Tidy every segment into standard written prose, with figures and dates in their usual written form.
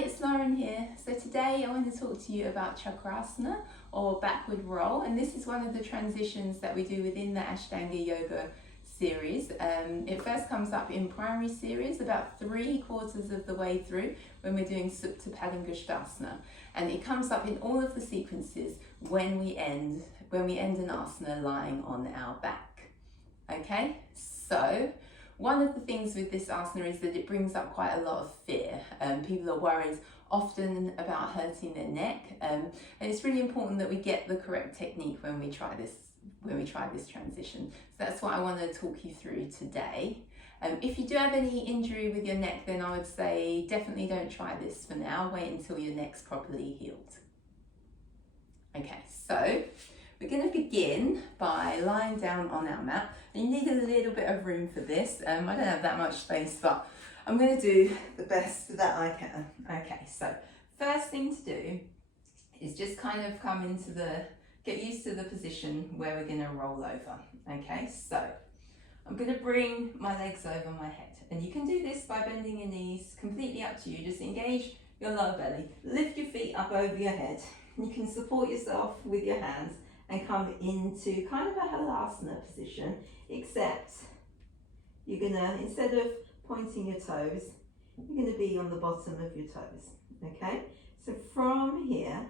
it's Lauren here. So today I want to talk to you about Cakrasana or backward roll, and this is one of the transitions that we do within the Ashtanga Yoga series. It first comes up in primary series about 3/4 of the way through when we're doing Supta Padangusthasana, and it comes up in all of the sequences when we end an asana lying on our back. Okay, so one of the things with this asana is that it brings up quite a lot of fear. People are worried often about hurting their neck, and it's really important that we get the correct technique when we try this transition. So that's what I want to talk you through today. If you do have any injury with your neck, then I would say definitely don't try this for now. Wait until your neck's properly healed. Okay, so we're going to begin by lying down on our mat. And you need a little bit of room for this. I don't have that much space, but I'm going to do the best that I can. Okay, so first thing to do is just kind of get used to the position where we're going to roll over. Okay, so I'm going to bring my legs over my head. And you can do this by bending your knees, completely up to you. Just engage your lower belly. Lift your feet up over your head. You can support yourself with your hands and come into kind of a halasana position, except you're gonna, instead of pointing your toes, you're gonna be on the bottom of your toes, okay? So from here,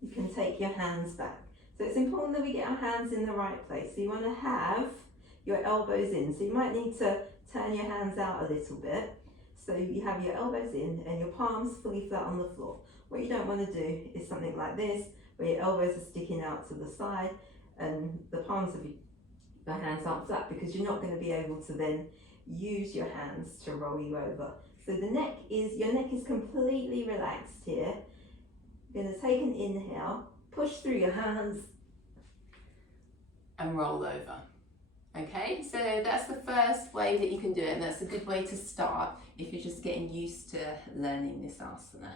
you can take your hands back. So it's important that we get our hands in the right place. So you wanna have your elbows in. So you might need to turn your hands out a little bit. So you have your elbows in and your palms fully flat on the floor. What you don't wanna do is something like this, where your elbows are sticking out to the side and the palms of your hands aren't flat, because you're not going to be able to then use your hands to roll you over. So your neck is completely relaxed here. You're going to take an inhale, push through your hands and roll over. Okay, so that's the first way that you can do it, and that's a good way to start if you're just getting used to learning this asana.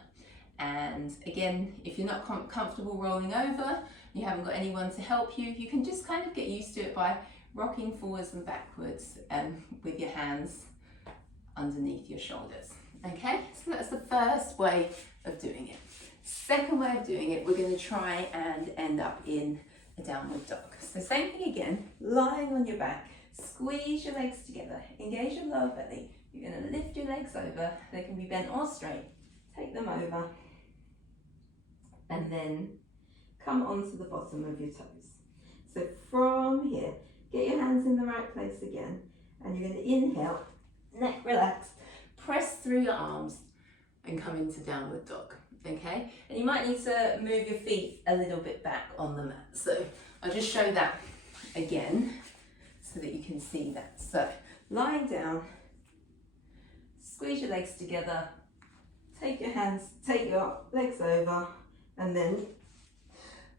And again, if you're not comfortable rolling over, you haven't got anyone to help you, you can just kind of get used to it by rocking forwards and backwards with your hands underneath your shoulders. Okay, so that's the first way of doing it. Second way of doing it, we're going to try and end up in a downward dog. So same thing again, lying on your back, squeeze your legs together, engage your lower belly. You're going to lift your legs over, they can be bent or straight, take them over, and then come onto the bottom of your toes. So from here, get your hands in the right place again, and you're going to inhale, neck relaxed, press through your arms and come into downward dog, okay? And you might need to move your feet a little bit back on the mat. So I'll just show that again so that you can see that. So lying down, squeeze your legs together, take your legs over, and then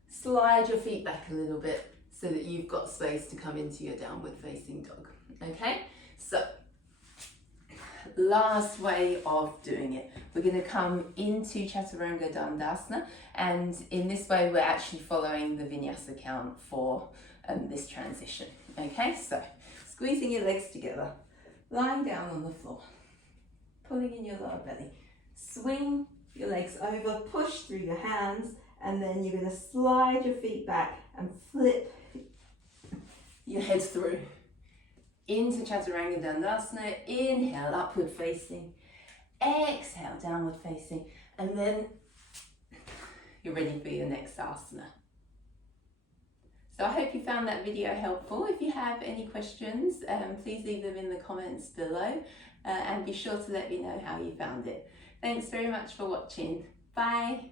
slide your feet back a little bit so that you've got space to come into your downward facing dog. Okay, so last way of doing it, we're going to come into Chaturanga Dandasana, and in this way we're actually following the vinyasa count for this transition. Okay, so squeezing your legs together, lying down on the floor, pulling in your lower belly, swing your legs over, push through your hands, and then you're going to slide your feet back and flip your head through into Chaturanga Dandasana. Inhale, upward facing, exhale, downward facing, and then you're ready for your next asana. So I hope you found that video helpful. If you have any questions, please leave them in the comments below, and be sure to let me know how you found it. Thanks very much for watching. Bye.